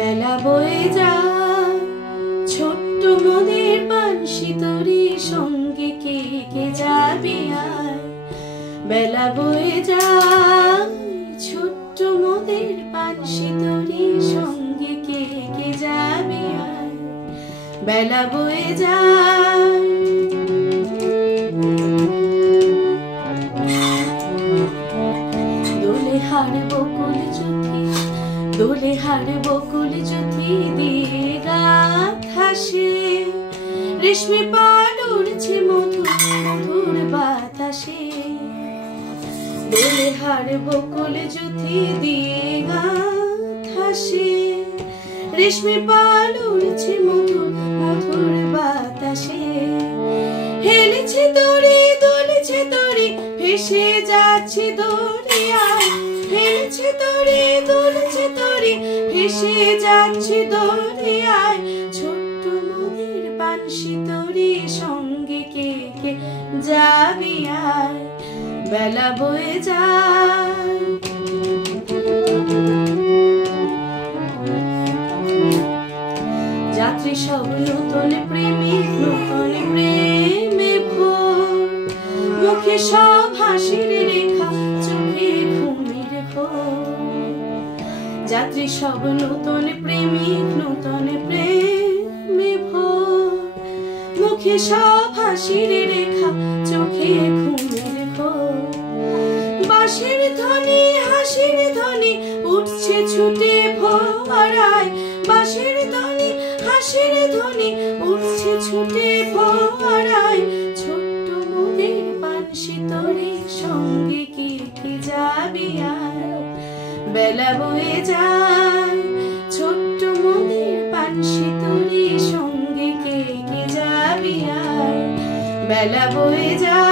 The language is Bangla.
বেলা বয়ে যায় ছোট্ট মোদের বাঁশি তোরে সঙ্গে কে কে যাবি আয়। বেলা বয়ে যায় ছোট্ট মোদের বাঁশি তোরে সঙ্গে কে কে যাবি আয়। বেলা বয়ে যায় দোলে হার বকুল জ্যোতি, দোলে হার বকুল জ্যোতি দিয়ে গাথ হাসে, রেশমি পাল উড়ছে মধুর মধুর বাতাসে। দোলে হার বকুল জ্যোতি দিয়ে গাথ হাসে, রেশমি পাল উড়ছে মধুর মধুর বাতাসে। হেলেছে দড়ি দুলছে দড়ি ভেসে যাচ্ছে দরিয়ায়, হেলেছে দড়ি দুলছে দড়ি ভেসে যাচ্ছে দরিয়ায়। ছোট্ট মোদের বাঁশি তোরে সঙ্গে কে কে যাবি আয়। বেলা বয়ে যায় যাত্রী সব নতুন প্রেমিক নতুন প্রেমে ভোর, মুখে সব হাসির রেখা চোখে ঘুমের ঘোর। যাত্রী সব নতুন প্রেমিক নতুন প্রেমে ভোর, মুখে সব হাসির রেখা চোখে ঘুমের ঘোর। বাঁশির ধ্বনি হাসির ধ্বনি উঠছে ছুটে ভোরায়, বাঁশির ধ্বনি হাসির ধ্বনি উঠছে ছুটে ভোরায়। ছোট্ট মোদের বাঁশি তোরে সঙ্গে কে কে যাবি আয়। বেলা বয়ে যায় ছোট্ট মোদের বাঁশি তোরে সঙ্গে কে কে যাবি আয়। বেলা বয়ে যায়।